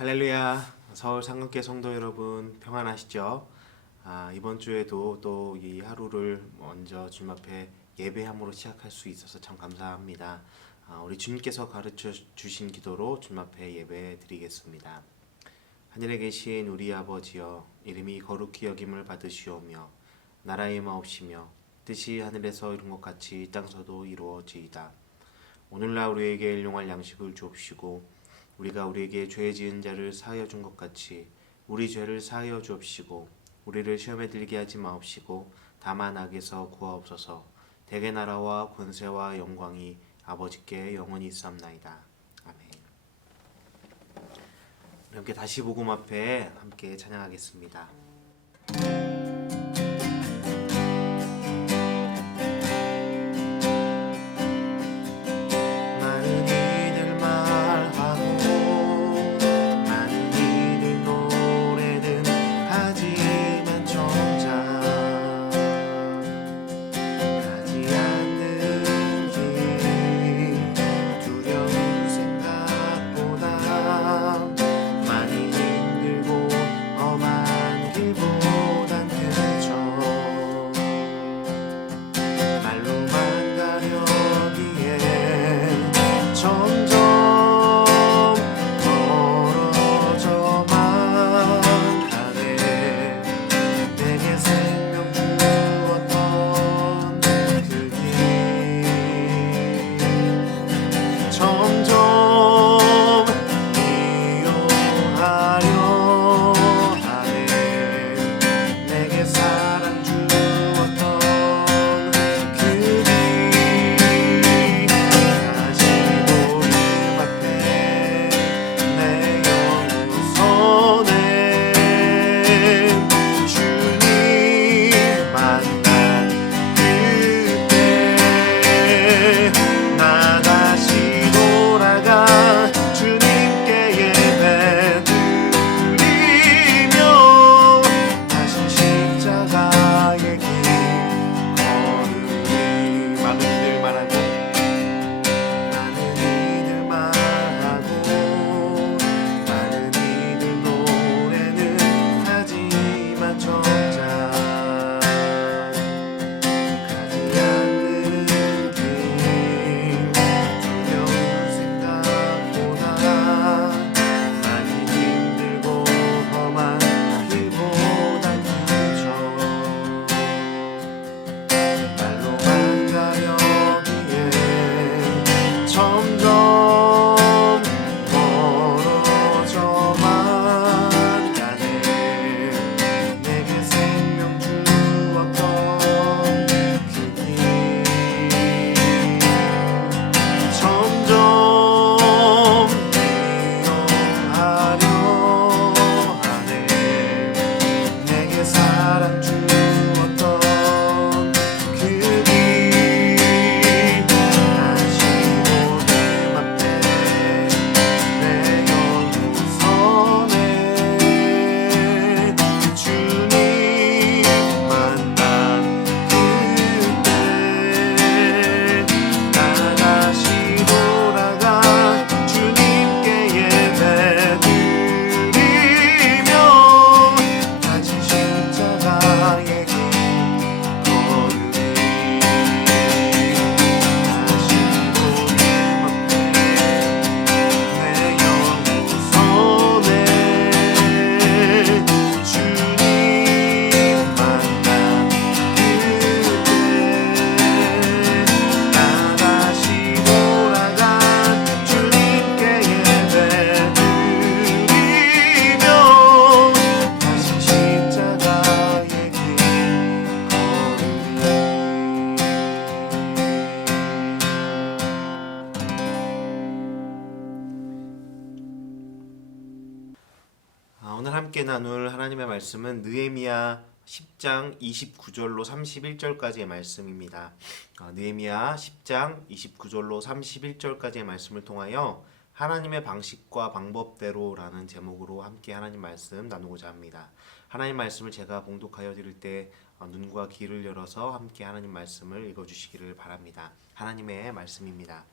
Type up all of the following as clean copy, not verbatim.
할렐루야. 서울 상근교 성도 여러분 평안하시죠? 이번 주에도 또 이 하루를 먼저 주님 앞에 예배함으로 시작할 수 있어서 참 감사합니다. 우리 주님께서 가르쳐 주신 기도로 주님 앞에 예배 드리겠습니다. 하늘에 계신 우리 아버지여, 이름이 거룩히 여김을 받으시오며 나라의 마옵시며 뜻이 하늘에서 이룬 것 같이 땅서도 이루어지이다. 오늘날 우리에게 일용할 양식을 주옵시고 우리가 우리에게 죄 지은 자를 사하여 준 것 같이 우리 죄를 사하여 주옵시고 우리를 시험에 들게 하지 마옵시고 다만 악에서 구하옵소서. 대개 나라와 권세와 영광이 아버지께 영원히 있사옵나이다. 아멘. 함께 다시 복음 앞에 함께 찬양하겠습니다. 오늘 함께 나눌 하나님의 말씀은 느헤미야 10장 29절로 31절까지의 말씀입니다. 느헤미야 10장 29절로 31절까지의 말씀을 통하여 하나님의 방식과 방법대로라는 제목으로 함께 하나님 말씀 나누고자 합니다. 하나님 말씀을 제가 봉독하여 드릴 때 눈과 귀를 열어서 함께 하나님 말씀을 읽어주시기를 바랍니다. 하나님의 말씀입니다.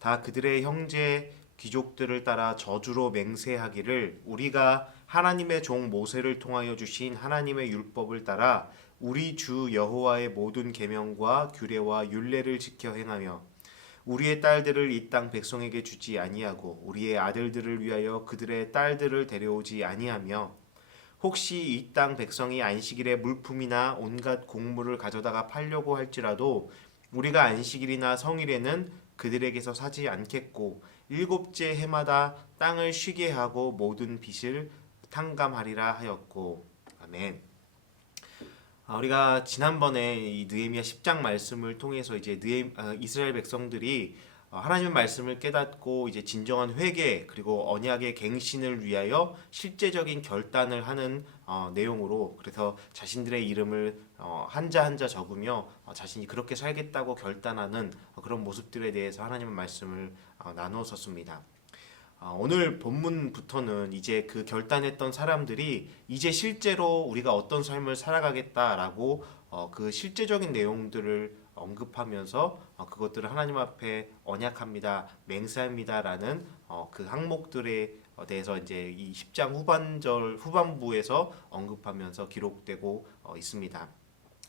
다 그들의 형제 귀족들을 따라 저주로 맹세하기를 우리가 하나님의 종 모세를 통하여 주신 하나님의 율법을 따라 우리 주 여호와의 모든 계명과 규례와 율례를 지켜 행하며 우리의 딸들을 이 땅 백성에게 주지 아니하고 우리의 아들들을 위하여 그들의 딸들을 데려오지 아니하며 혹시 이 땅 백성이 안식일에 물품이나 온갖 곡물을 가져다가 팔려고 할지라도 우리가 안식일이나 성일에는 그들에게서 사지 않겠고 일곱째 해마다 땅을 쉬게 하고 모든 빚을 탕감하리라 하였고. 아멘. 우리가 지난번에 이 느헤미야 10장 말씀을 통해서 이제 이스라엘 백성들이 하나님의 말씀을 깨닫고 이제 진정한 회개 그리고 언약의 갱신을 위하여 실제적인 결단을 하는 내용으로, 그래서 자신들의 이름을 한자 한자 적으며 자신이 그렇게 살겠다고 결단하는 그런 모습들에 대해서 하나님의 말씀을 나누었었습니다. 오늘 본문부터는 이제 그 결단했던 사람들이 이제 실제로 우리가 어떤 삶을 살아가겠다라고 그 실제적인 내용들을 언급하면서 그것들을 하나님 앞에 언약합니다, 맹세합니다라는 그 항목들에 대해서 이제 이 10장 후반부에서 언급하면서 기록되고 있습니다.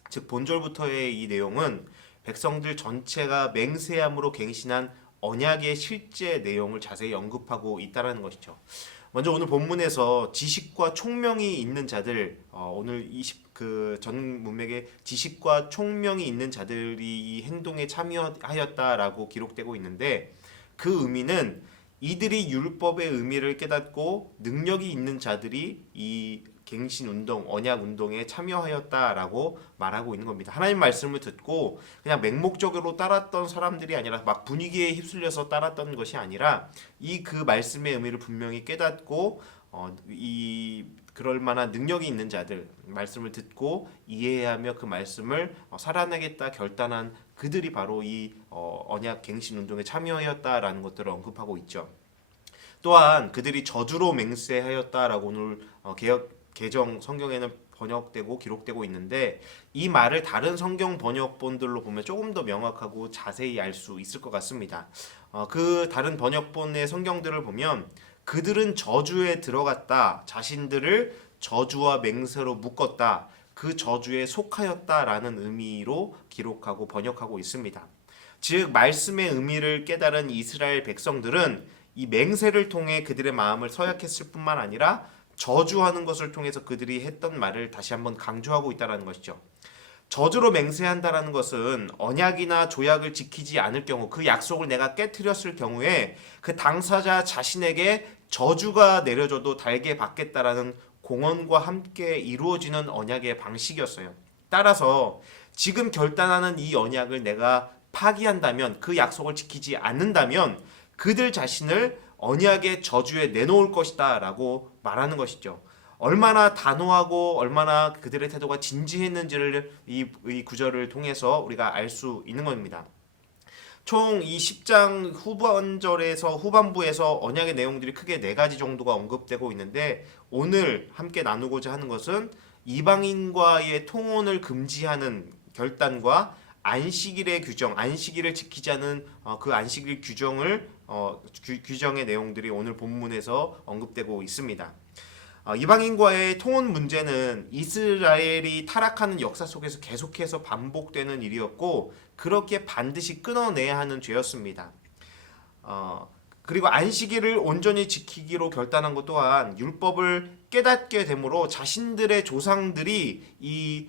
즉 본절부터의 이 내용은 백성들 전체가 맹세함으로 갱신한 언약의 실제 내용을 자세히 언급하고 있다는 것이죠. 먼저 오늘 본문에서 지식과 총명이 있는 자들, 오늘 전 문맥에 지식과 총명이 있는 자들이 이 행동에 참여하였다라고 기록되고 있는데, 그 의미는 이들이 율법의 의미를 깨닫고 능력이 있는 자들이 이 갱신운동, 언약운동에 참여하였다라고 말하고 있는 겁니다. 하나님 말씀을 듣고 그냥 맹목적으로 따랐던 사람들이 아니라 막 분위기에 휩쓸려서 따랐던 것이 아니라 이 그 말씀의 의미를 분명히 깨닫고 그럴 만한 능력이 있는 자들, 말씀을 듣고 이해하며 그 말씀을 살아내겠다 결단한 그들이 바로 이 언약 갱신운동에 참여하였다라는 것들을 언급하고 있죠. 또한 그들이 저주로 맹세하였다라고 오늘 개정 성경에는 번역되고 기록되고 있는데, 이 말을 다른 성경 번역본들로 보면 조금 더 명확하고 자세히 알 수 있을 것 같습니다. 그 다른 번역본의 성경들을 보면 그들은 저주에 들어갔다, 자신들을 저주와 맹세로 묶었다, 그 저주에 속하였다라는 의미로 기록하고 번역하고 있습니다. 즉 말씀의 의미를 깨달은 이스라엘 백성들은 이 맹세를 통해 그들의 마음을 서약했을 뿐만 아니라 저주하는 것을 통해서 그들이 했던 말을 다시 한번 강조하고 있다는 것이죠. 저주로 맹세한다는 것은 언약이나 조약을 지키지 않을 경우, 그 약속을 내가 깨트렸을 경우에 그 당사자 자신에게 저주가 내려져도 달게 받겠다라는 공언과 함께 이루어지는 언약의 방식이었어요. 따라서 지금 결단하는 이 언약을 내가 파기한다면, 그 약속을 지키지 않는다면 그들 자신을 언약의 저주에 내놓을 것이다 라고 말하는 것이죠. 얼마나 단호하고 얼마나 그들의 태도가 진지했는지를 이 구절을 통해서 우리가 알 수 있는 겁니다. 총 이 10장 후반부에서 언약의 내용들이 크게 4가지 정도가 언급되고 있는데, 오늘 함께 나누고자 하는 것은 이방인과의 통혼을 금지하는 결단과 안식일의 규정, 안식일을 지키지 않은 그 안식일 규정의 내용들이 오늘 본문에서 언급되고 있습니다. 이방인과의 통혼 문제는 이스라엘이 타락하는 역사 속에서 계속해서 반복되는 일이었고, 그렇게 반드시 끊어내야 하는 죄였습니다. 그리고 안식일을 온전히 지키기로 결단한 것 또한 율법을 깨닫게 되므로 자신들의 조상들이 이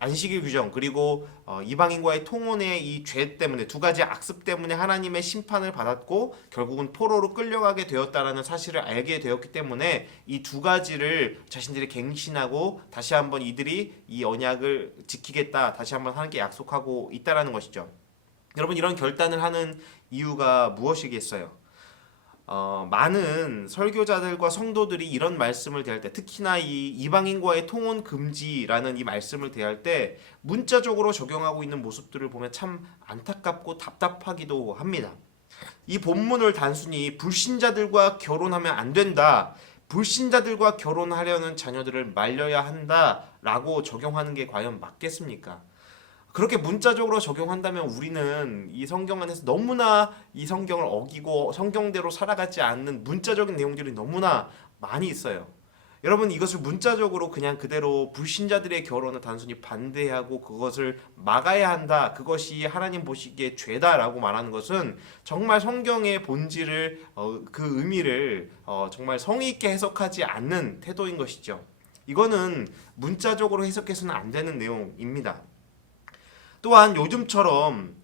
안식일 규정 그리고 이방인과의 통혼의 이 죄 때문에, 2가지 악습 때문에 하나님의 심판을 받았고 결국은 포로로 끌려가게 되었다라는 사실을 알게 되었기 때문에 이 2가지를 자신들이 갱신하고 다시 한번 이들이 이 언약을 지키겠다 다시 한번 하나님께 약속하고 있다라는 것이죠. 여러분, 이런 결단을 하는 이유가 무엇이겠어요? 많은 설교자들과 성도들이 이런 말씀을 대할 때, 특히나 이 이방인과의 통혼 금지라는 이 말씀을 대할 때 문자적으로 적용하고 있는 모습들을 보면 참 안타깝고 답답하기도 합니다. 이 본문을 단순히 불신자들과 결혼하면 안 된다, 불신자들과 결혼하려는 자녀들을 말려야 한다라고 적용하는 게 과연 맞겠습니까? 그렇게 문자적으로 적용한다면 우리는 이 성경 안에서 너무나 이 성경을 어기고 성경대로 살아가지 않는 문자적인 내용들이 너무나 많이 있어요. 여러분, 이것을 문자적으로 그냥 그대로 불신자들의 결혼을 단순히 반대하고 그것을 막아야 한다, 그것이 하나님 보시기에 죄다라고 말하는 것은 정말 성경의 본질을 그 의미를 정말 성의 있게 해석하지 않는 태도인 것이죠. 이거는 문자적으로 해석해서는 안 되는 내용입니다. 또한 요즘처럼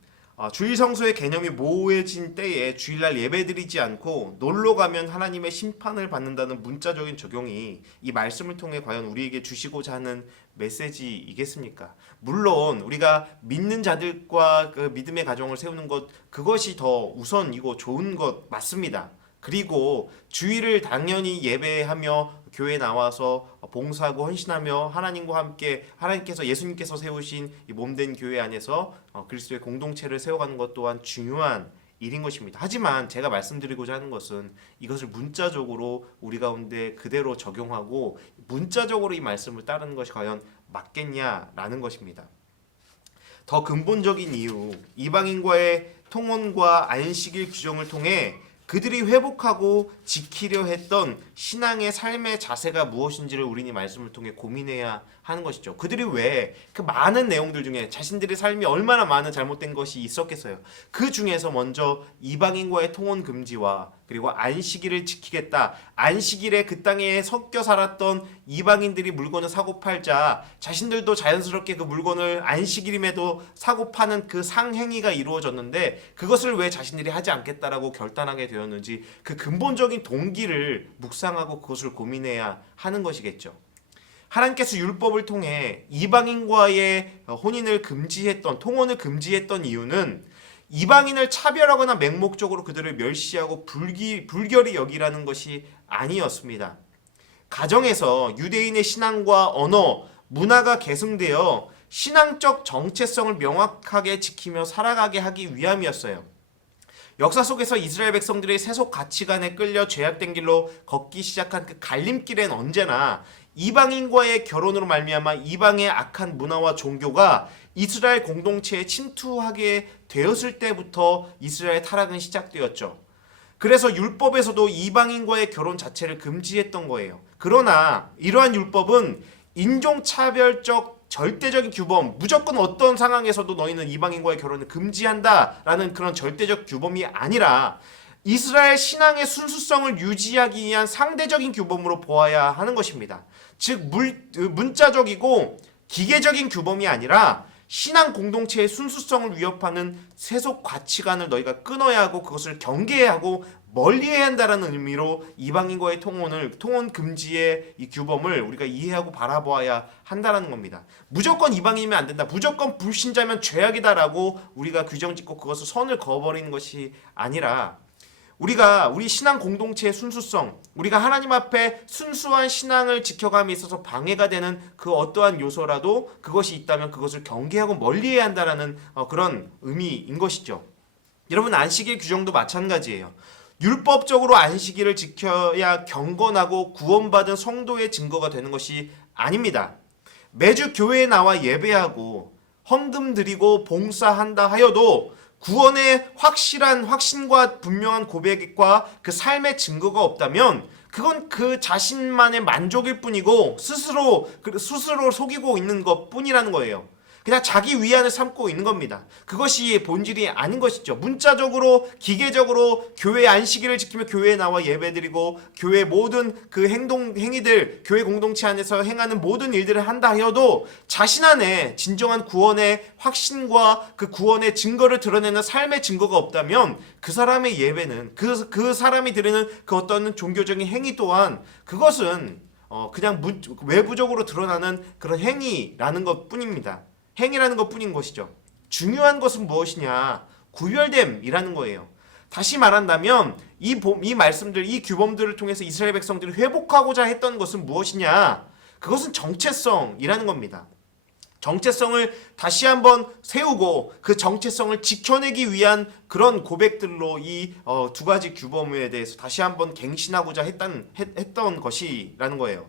주일 성수의 개념이 모호해진 때에 주일날 예배드리지 않고 놀러 가면 하나님의 심판을 받는다는 문자적인 적용이 이 말씀을 통해 과연 우리에게 주시고자 하는 메시지이겠습니까? 물론 우리가 믿는 자들과 그 믿음의 가정을 세우는 것, 그것이 더 우선이고 좋은 것 맞습니다. 그리고 주일을 당연히 예배하며 교회에 나와서 봉사하고 헌신하며 하나님과 함께 하나님께서 예수님께서 세우신 이 몸된 교회 안에서 그리스도의 공동체를 세워가는 것 또한 중요한 일인 것입니다. 하지만 제가 말씀드리고자 하는 것은 이것을 문자적으로 우리 가운데 그대로 적용하고 문자적으로 이 말씀을 따르는 것이 과연 맞겠냐라는 것입니다. 더 근본적인 이유, 이방인과의 통혼과 안식일 규정을 통해 그들이 회복하고 지키려 했던 신앙의 삶의 자세가 무엇인지를 우리는 이 말씀을 통해 고민해야 하는 것이죠. 그들이 왜 그 많은 내용들 중에 자신들의 삶이 얼마나 많은 잘못된 것이 있었겠어요. 그 중에서 먼저 이방인과의 통혼 금지와 그리고 안식일을 지키겠다. 안식일에 그 땅에 섞여 살았던 이방인들이 물건을 사고 팔자 자신들도 자연스럽게 그 물건을 안식일임에도 사고 파는 그 상행위가 이루어졌는데 그것을 왜 자신들이 하지 않겠다라고 결단하게 되었는지 그 근본적인 동기를 묵상하고 그것을 고민해야 하는 것이겠죠. 하나님께서 율법을 통해 이방인과의 혼인을 금지했던, 통혼을 금지했던 이유는 이방인을 차별하거나 맹목적으로 그들을 멸시하고 불결히 여기라는 것이 아니었습니다. 가정에서 유대인의 신앙과 언어, 문화가 계승되어 신앙적 정체성을 명확하게 지키며 살아가게 하기 위함이었어요. 역사 속에서 이스라엘 백성들의 세속 가치관에 끌려 죄악된 길로 걷기 시작한 그 갈림길엔 언제나 이방인과의 결혼으로 말미암아 이방의 악한 문화와 종교가 이스라엘 공동체에 침투하게 되었을 때부터 이스라엘 타락은 시작되었죠. 그래서 율법에서도 이방인과의 결혼 자체를 금지했던 거예요. 그러나 이러한 율법은 인종차별적 절대적인 규범, 무조건 어떤 상황에서도 너희는 이방인과의 결혼을 금지한다라는 그런 절대적 규범이 아니라 이스라엘 신앙의 순수성을 유지하기 위한 상대적인 규범으로 보아야 하는 것입니다. 즉 문자적이고 기계적인 규범이 아니라 신앙 공동체의 순수성을 위협하는 세속 가치관을 너희가 끊어야 하고 그것을 경계해야 하고 멀리해야 한다는 의미로 이방인과의 통혼 금지의 이 규범을 우리가 이해하고 바라보아야 한다는 겁니다. 무조건 이방인이면 안 된다, 무조건 불신자면 죄악이다라고 우리가 규정짓고 그것을 선을 그어버리는 것이 아니라 우리가 우리 신앙 공동체의 순수성, 우리가 하나님 앞에 순수한 신앙을 지켜감에 있어서 방해가 되는 그 어떠한 요소라도 그것이 있다면 그것을 경계하고 멀리해야 한다는 그런 의미인 것이죠. 여러분, 안식일 규정도 마찬가지예요. 율법적으로 안식일을 지켜야 경건하고 구원받은 성도의 증거가 되는 것이 아닙니다. 매주 교회에 나와 예배하고 헌금 드리고 봉사한다 하여도 구원의 확실한 확신과 분명한 고백과 그 삶의 증거가 없다면 그건 그 자신만의 만족일 뿐이고 스스로 속이고 있는 것 뿐이라는 거예요. 그냥 자기 위안을 삼고 있는 겁니다. 그것이 본질이 아닌 것이죠. 문자적으로 기계적으로 교회 안식일을 지키며 교회에 나와 예배드리고 교회 모든 그 행위들, 교회 공동체 안에서 행하는 모든 일들을 한다 하여도 자신 안에 진정한 구원의 확신과 그 구원의 증거를 드러내는 삶의 증거가 없다면 그 사람의 예배는 그 사람이 드리는 그 어떤 종교적인 행위 또한 그것은 그냥 외부적으로 드러나는 그런 행위라는 것 뿐입니다. 행위라는 것 뿐인 것이죠. 중요한 것은 무엇이냐? 구별됨이라는 거예요. 다시 말한다면 이 말씀들, 이 규범들을 통해서 이스라엘 백성들이 회복하고자 했던 것은 무엇이냐? 그것은 정체성이라는 겁니다. 정체성을 다시 한번 세우고 그 정체성을 지켜내기 위한 그런 고백들로 이 두 가지 규범에 대해서 다시 한번 갱신하고자 했던 것이라는 거예요.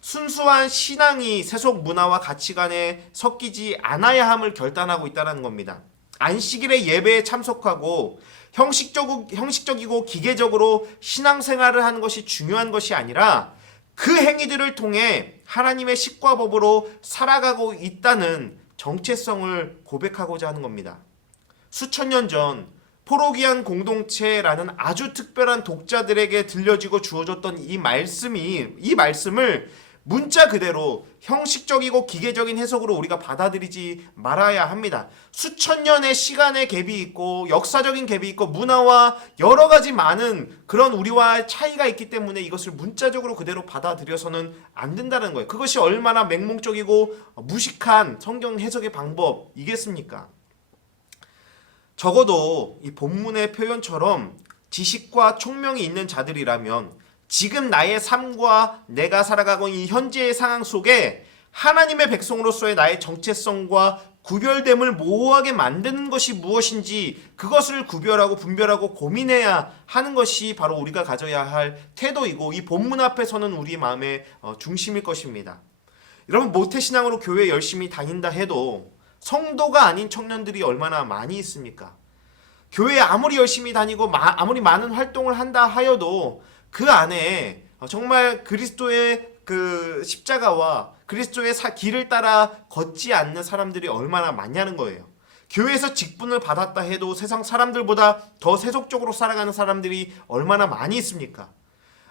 순수한 신앙이 세속 문화와 가치관에 섞이지 않아야 함을 결단하고 있다는 겁니다. 안식일에 예배에 참석하고 형식적이고 기계적으로 신앙생활을 하는 것이 중요한 것이 아니라 그 행위들을 통해 하나님의 식과 법으로 살아가고 있다는 정체성을 고백하고자 하는 겁니다. 수천 년 전 포로기한 공동체라는 아주 특별한 독자들에게 들려지고 주어졌던 이 말씀을 문자 그대로 형식적이고 기계적인 해석으로 우리가 받아들이지 말아야 합니다. 수천 년의 시간의 갭이 있고 역사적인 갭이 있고 문화와 여러 가지 많은 그런 우리와 차이가 있기 때문에 이것을 문자적으로 그대로 받아들여서는 안 된다는 거예요. 그것이 얼마나 맹목적이고 무식한 성경 해석의 방법이겠습니까? 적어도 이 본문의 표현처럼 지식과 총명이 있는 자들이라면 지금 나의 삶과 내가 살아가고 있는 현재의 상황 속에 하나님의 백성으로서의 나의 정체성과 구별됨을 모호하게 만드는 것이 무엇인지 그것을 구별하고 분별하고 고민해야 하는 것이 바로 우리가 가져야 할 태도이고 이 본문 앞에 서는 우리 마음의 중심일 것입니다. 여러분 모태신앙으로 교회 열심히 다닌다 해도 성도가 아닌 청년들이 얼마나 많이 있습니까? 교회에 아무리 열심히 다니고 아무리 많은 활동을 한다 하여도 그 안에 정말 그리스도의 그 십자가와 그리스도의 길을 따라 걷지 않는 사람들이 얼마나 많냐는 거예요. 교회에서 직분을 받았다 해도 세상 사람들보다 더 세속적으로 살아가는 사람들이 얼마나 많이 있습니까?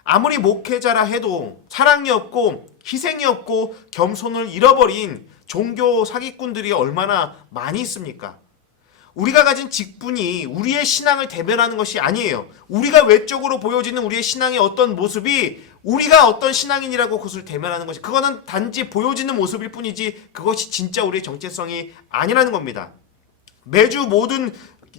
아무리 목회자라 해도 사랑이 없고 희생이 없고 겸손을 잃어버린 종교 사기꾼들이 얼마나 많이 있습니까? 우리가 가진 직분이 우리의 신앙을 대변하는 것이 아니에요. 우리가 외적으로 보여지는 우리의 신앙의 어떤 모습이 우리가 어떤 신앙인이라고 그것을 대변하는 것이 그거는 단지 보여지는 모습일 뿐이지 그것이 진짜 우리의 정체성이 아니라는 겁니다. 매주 모든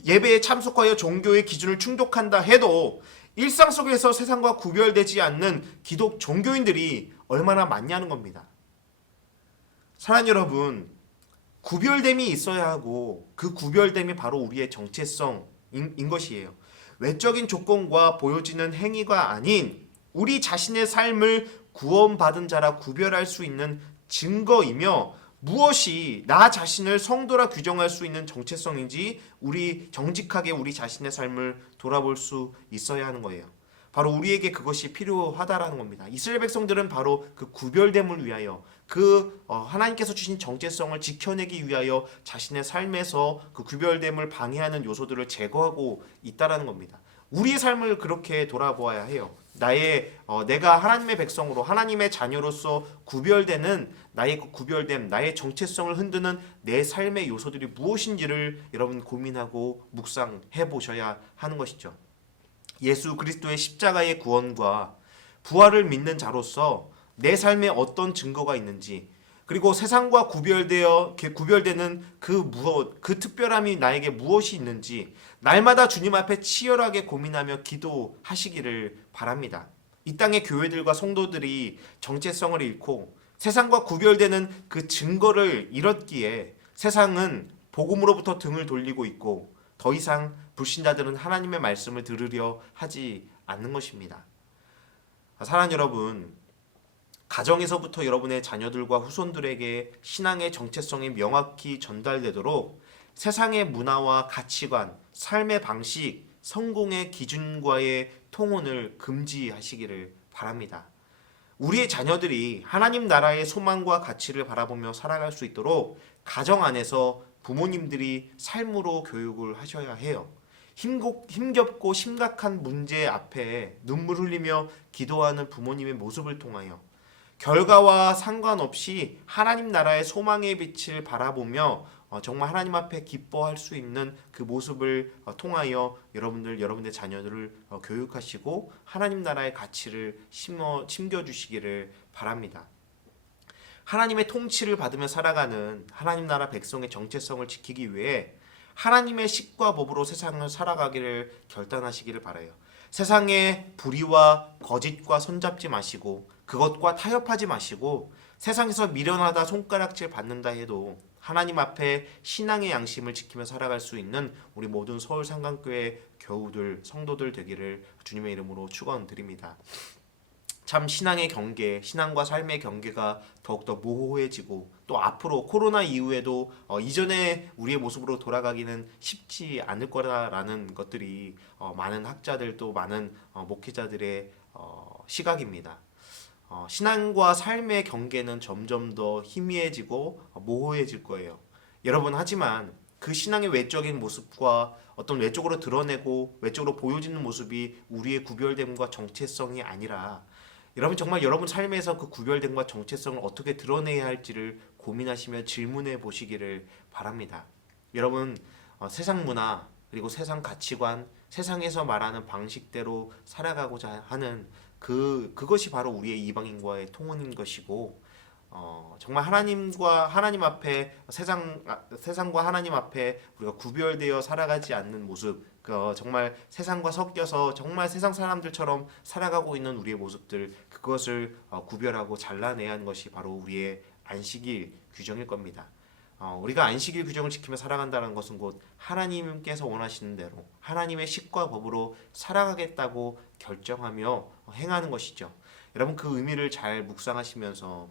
예배에 참석하여 종교의 기준을 충족한다 해도 일상 속에서 세상과 구별되지 않는 기독 종교인들이 얼마나 많냐는 겁니다. 사랑하는 여러분, 구별됨이 있어야 하고 그 구별됨이 바로 우리의 정체성인 것이에요. 외적인 조건과 보여지는 행위가 아닌 우리 자신의 삶을 구원받은 자라 구별할 수 있는 증거이며 무엇이 나 자신을 성도라 규정할 수 있는 정체성인지 정직하게 우리 자신의 삶을 돌아볼 수 있어야 하는 거예요. 바로 우리에게 그것이 필요하다라는 겁니다. 이스라엘 백성들은 바로 그 구별됨을 위하여 하나님께서 주신 정체성을 지켜내기 위하여 자신의 삶에서 그 구별됨을 방해하는 요소들을 제거하고 있다라는 겁니다. 우리의 삶을 그렇게 돌아보아야 해요. 내가 하나님의 백성으로 하나님의 자녀로서 구별되는 나의 그 구별됨, 나의 정체성을 흔드는 내 삶의 요소들이 무엇인지를 여러분 고민하고 묵상해 보셔야 하는 것이죠. 예수 그리스도의 십자가의 구원과 부활을 믿는 자로서 내 삶에 어떤 증거가 있는지 그리고 세상과 구별되는 그 특별함이 나에게 무엇이 있는지 날마다 주님 앞에 치열하게 고민하며 기도하시기를 바랍니다. 이 땅의 교회들과 성도들이 정체성을 잃고 세상과 구별되는 그 증거를 잃었기에 세상은 복음으로부터 등을 돌리고 있고 더 이상 불신자들은 하나님의 말씀을 들으려 하지 않는 것입니다. 사랑하는 여러분, 가정에서부터 여러분의 자녀들과 후손들에게 신앙의 정체성이 명확히 전달되도록 세상의 문화와 가치관, 삶의 방식, 성공의 기준과의 통혼을 금지하시기를 바랍니다. 우리의 자녀들이 하나님 나라의 소망과 가치를 바라보며 살아갈 수 있도록 가정 안에서 부모님들이 삶으로 교육을 하셔야 해요. 힘겹고 심각한 문제 앞에 눈물 흘리며 기도하는 부모님의 모습을 통하여 결과와 상관없이 하나님 나라의 소망의 빛을 바라보며 정말 하나님 앞에 기뻐할 수 있는 그 모습을 통하여 여러분의 자녀들을 교육하시고 하나님 나라의 가치를 심겨주시기를 바랍니다. 하나님의 통치를 받으며 살아가는 하나님 나라 백성의 정체성을 지키기 위해 하나님의 식과 법으로 세상을 살아가기를 결단하시기를 바라요. 세상의 불의와 거짓과 손잡지 마시고 그것과 타협하지 마시고 세상에서 미련하다 손가락질 받는다 해도 하나님 앞에 신앙의 양심을 지키며 살아갈 수 있는 우리 모든 서울 상강교회 교우들 성도들 되기를 주님의 이름으로 축원드립니다. 참 신앙의 경계, 신앙과 삶의 경계가 더욱더 모호해지고 또 앞으로 코로나 이후에도 이전에 우리의 모습으로 돌아가기는 쉽지 않을 거라는 것들이 많은 학자들 또 많은 목회자들의 시각입니다. 신앙과 삶의 경계는 점점 더 희미해지고 모호해질 거예요. 여러분, 하지만 그 신앙의 외적인 모습과 어떤 외적으로 드러내고 외적으로 보여지는 모습이 우리의 구별됨과 정체성이 아니라 여러분 정말 여러분 삶에서 그 구별됨과 정체성을 어떻게 드러내야 할지를 고민하시며 질문해 보시기를 바랍니다. 여러분 세상 문화 그리고 세상 가치관, 세상에서 말하는 방식대로 살아가고자 하는 그것이 바로 우리의 이방인과의 통혼인 것이고 정말 하나님 앞에 세상과 하나님 앞에 우리가 구별되어 살아가지 않는 모습, 정말 세상과 섞여서 정말 세상 사람들처럼 살아가고 있는 우리의 모습들, 그것을 구별하고 잘라내야 하는 것이 바로 우리의 안식일 규정일 겁니다. 우리가 안식일 규정을 지키며 살아간다는 것은 곧 하나님께서 원하시는 대로 하나님의 식과 법으로 살아가겠다고 결정하며 행하는 것이죠. 여러분 그 의미를 잘 묵상하시면서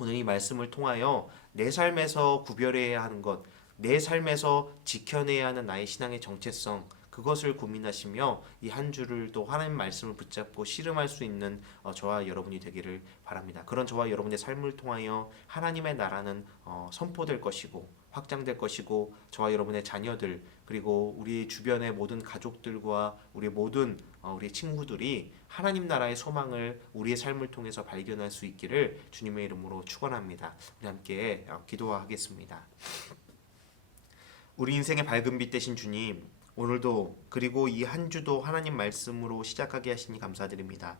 오늘 이 말씀을 통하여 내 삶에서 구별해야 하는 것, 내 삶에서 지켜내야 하는 나의 신앙의 정체성, 그것을 고민하시며 이 한 주를 또 하나님 말씀을 붙잡고 씨름할 수 있는 저와 여러분이 되기를 바랍니다. 그런 저와 여러분의 삶을 통하여 하나님의 나라는 선포될 것이고 확장될 것이고 저와 여러분의 자녀들 그리고 우리 주변의 모든 가족들과 우리 모든 우리 친구들이 하나님 나라의 소망을 우리의 삶을 통해서 발견할 수 있기를 주님의 이름으로 축원합니다. 우리 함께 기도하겠습니다. 우리 인생의 밝은 빛 되신 주님, 오늘도 그리고 이 한 주도 하나님 말씀으로 시작하게 하시니 감사드립니다.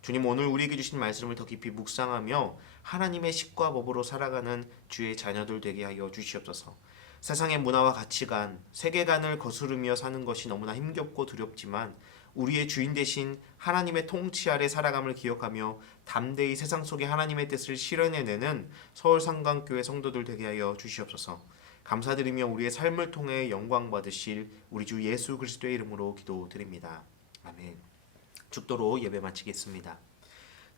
주님 오늘 우리에게 주신 말씀을 더 깊이 묵상하며 하나님의 식과 법으로 살아가는 주의 자녀들 되게 하여 주시옵소서. 세상의 문화와 가치관, 세계관을 거스르며 사는 것이 너무나 힘겹고 두렵지만 우리의 주인 되신 하나님의 통치 아래 살아감을 기억하며 담대히 세상 속에 하나님의 뜻을 실현해내는 서울상강교회 성도들 되게 하여 주시옵소서. 감사드리며 우리의 삶을 통해 영광 받으실 우리 주 예수 그리스도의 이름으로 기도드립니다. 아멘. 축도로 예배 마치겠습니다.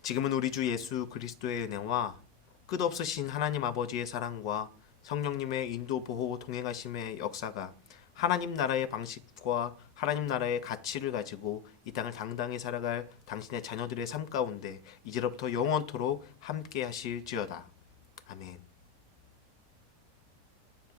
지금은 우리 주 예수 그리스도의 은혜와 끝없으신 하나님 아버지의 사랑과 성령님의 인도 보호 동행하심의 역사가 하나님 나라의 방식과 하나님 나라의 가치를 가지고 이 땅을 당당히 살아갈 당신의 자녀들의 삶 가운데 이제로부터 영원토록 함께 하실지어다. 아멘.